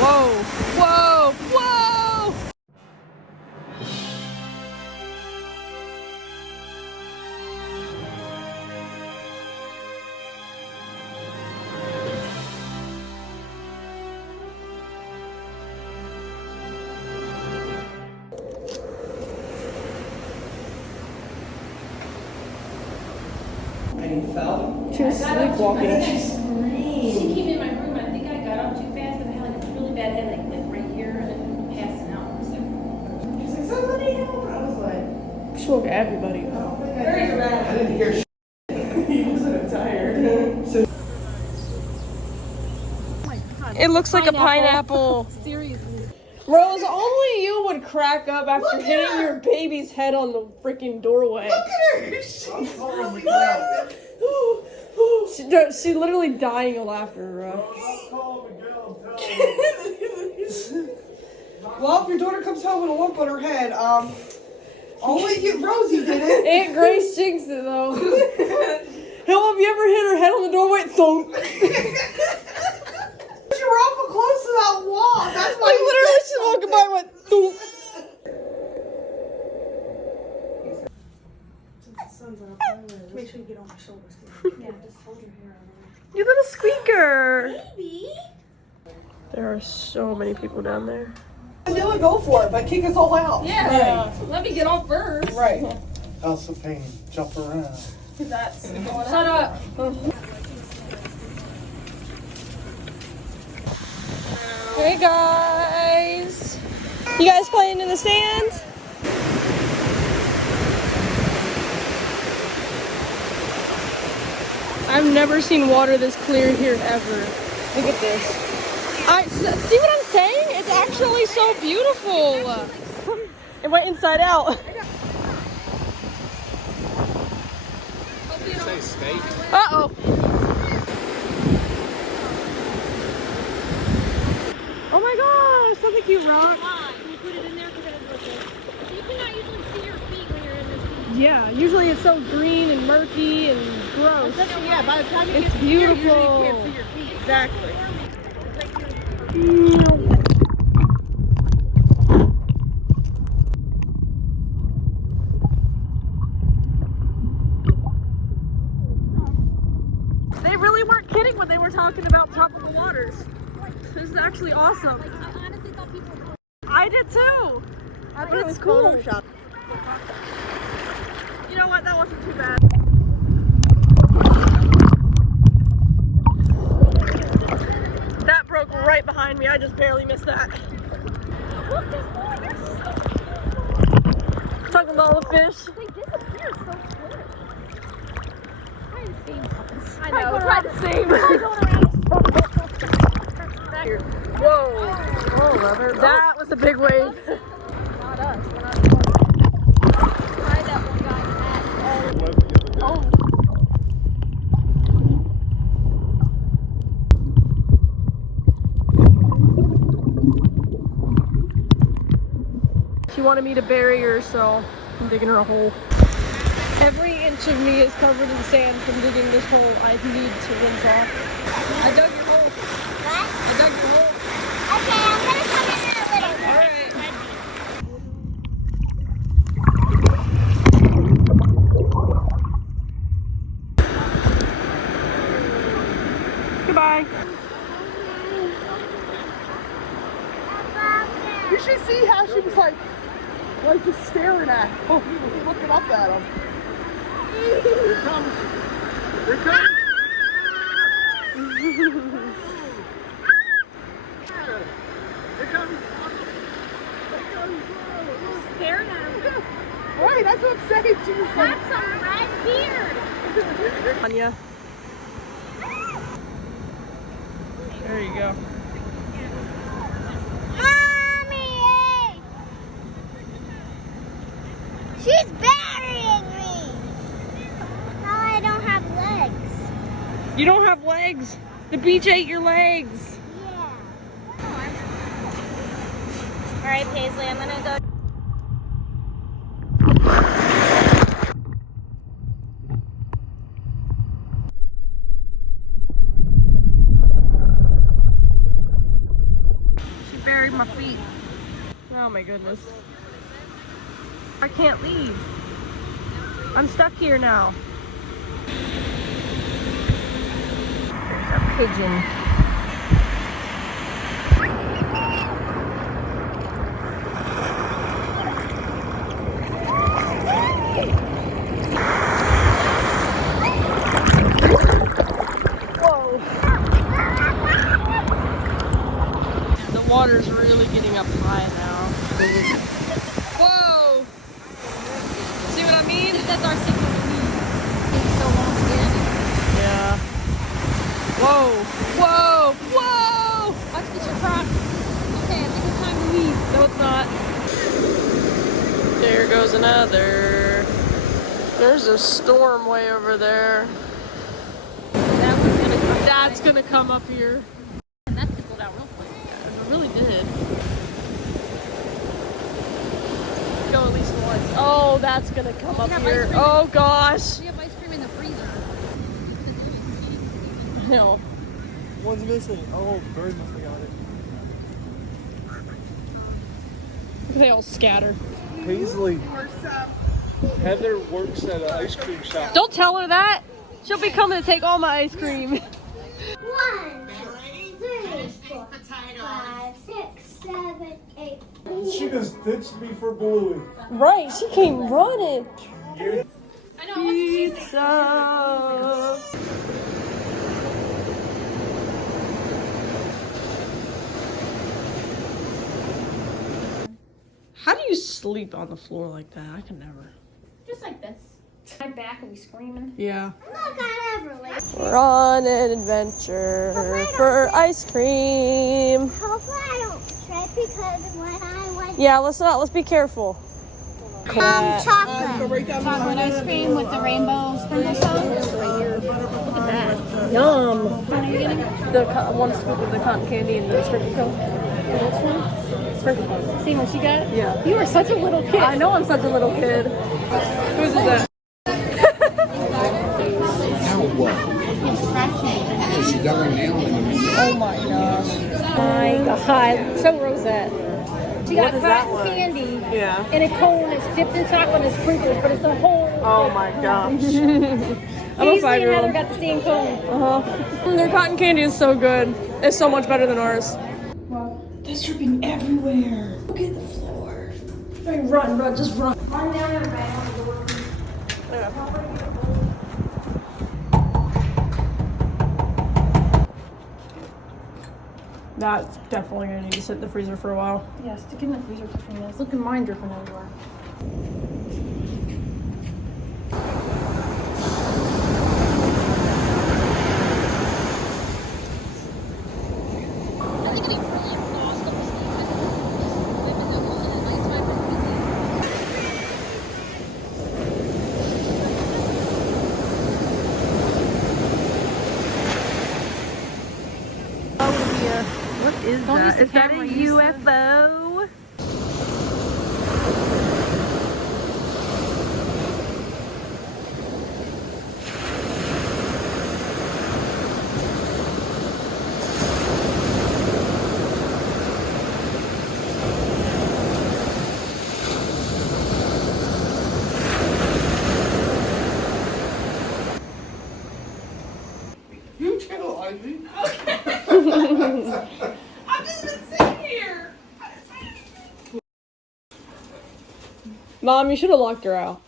Whoa, whoa, whoa! And you fell? She was sleepwalking. She came in my room, and I think I got up too fast, and I had like a really bad headache, like right here, and then passing out. She's like, somebody help! I was like, She woke everybody up. oh my God. Very dramatic. I didn't hear shit. He wasn't tired. So It looks like a pineapple. Seriously. Rose, only you would crack up after hitting your baby's head on the freaking doorway. look at her! She's literally dying of laughter, bro. Well, if your daughter comes home with a lump on her head, only you, Rosie did it. Aunt Grace jinxed it though. Hell, have you ever hit her head on the doorway? Thunk. You were awful close to that wall. That's why. Like literally, she's walking by and went thunk. Make sure you get on my shoulders. Yeah, just hold your hair over. You little squeaker. Baby. There are so many people down there. I knew it, go for it, but kick us all out. Yeah. Right. Let me get on first. Right. House of Pain, jump around. That's shut up. Hey guys. You guys playing in the sand? I've never seen water this clear here ever. Look at this. See what I'm saying? It's actually so beautiful. It went inside out. Say steak. Uh-oh. Oh my gosh, that's a cute rock. Can you put it in there? You cannot usually see your feet when you're in this. Yeah, usually it's so green and murky and gross. Yeah, by the time you It's get to here, beautiful. you can't see your feet. Exactly. They really weren't kidding when they were talking about tropical waters. This is actually awesome. I honestly thought people were. I did too. But it's cool. You know what? That wasn't too bad. That broke right behind me. I just barely missed that. Talking about all the fish. They disappear so quick. I know. Try the same. Whoa. That was a big wave. Not us. We're not try that one guy. Oh. She wanted me to bury her, so I'm digging her a hole. Every inch of me is covered in sand from digging this hole. I need to rinse off. I dug your hole. What? I dug your hole. Okay, I'm gonna come in a little bit. Alright. Goodbye. You should see how she was like just staring at him, looking up at him. Here it comes. Here it comes. Here it comes. Staring at him. Right, that's what I'm saying. She was like, That's a red beard. Anya. There you go. Mommy! She's burying me! Now I don't have legs. You don't have legs. The beach ate your legs. Yeah. Alright, Paisley, I'm gonna go. scrape my feet. Oh my goodness. I can't leave. I'm stuck here now. There's a pigeon. Whoa. The water's really getting up high now. Whoa! See what I mean? That's our signal to leave. It's so long again. Yeah. Whoa! Whoa! Whoa! Watch get your crocs. Okay, I think it's time to leave. No, it's not. There goes another. There's a storm way over there. That's gonna come up here. And that fizzled out real quick. It really did. Go at least once. Oh, that's gonna come up here. Oh gosh. We have ice cream in the freezer. No. One's missing. Oh, bird must have got it. They all scatter. Paisley. Heather works at an ice cream shop. Don't tell her that. She'll be coming to take all my ice cream. 1, 2, 3, 4, 5, 6, 7, 8. She just ditched me for Bluey. Right, she came running. You I know. Pizza. How do you sleep on the floor like that? I can never. Just like this. My back will be screaming. Yeah. Look at Everly. We're on an adventure for ice cream. Hopefully I don't trip because when I went Yeah, let's be careful. chocolate. Chocolate ice cream with the rainbow sprinkles on. Yum. The one scoop of the cotton candy and the sprinkle cone. Which one? Sprinkle cone. See what you got? Yeah. You are such a little kid. I know I'm such a little kid. Whose is that? Now what? Oh, she got her nail in it. Oh my gosh. My God. So Rosette. She got What is that cotton one? candy Yeah. in a cone. It's dipped in chocolate and sprinkled, but it's a whole. Oh my gosh. I'm a Paisley and Heather 5-year-old. got the same cone. Their cotton candy is so good. It's so much better than ours. That's dripping everywhere. Look at the floor. Hey, run, just run. Run down there, man. That's definitely gonna need to sit in the freezer for a while. Yeah, stick it in the freezer for a few minutes. Look at mine dripping everywhere. What is that? Is that a UFO? You tell, Ivy. I've just been sitting here. Mom, you should have locked her out.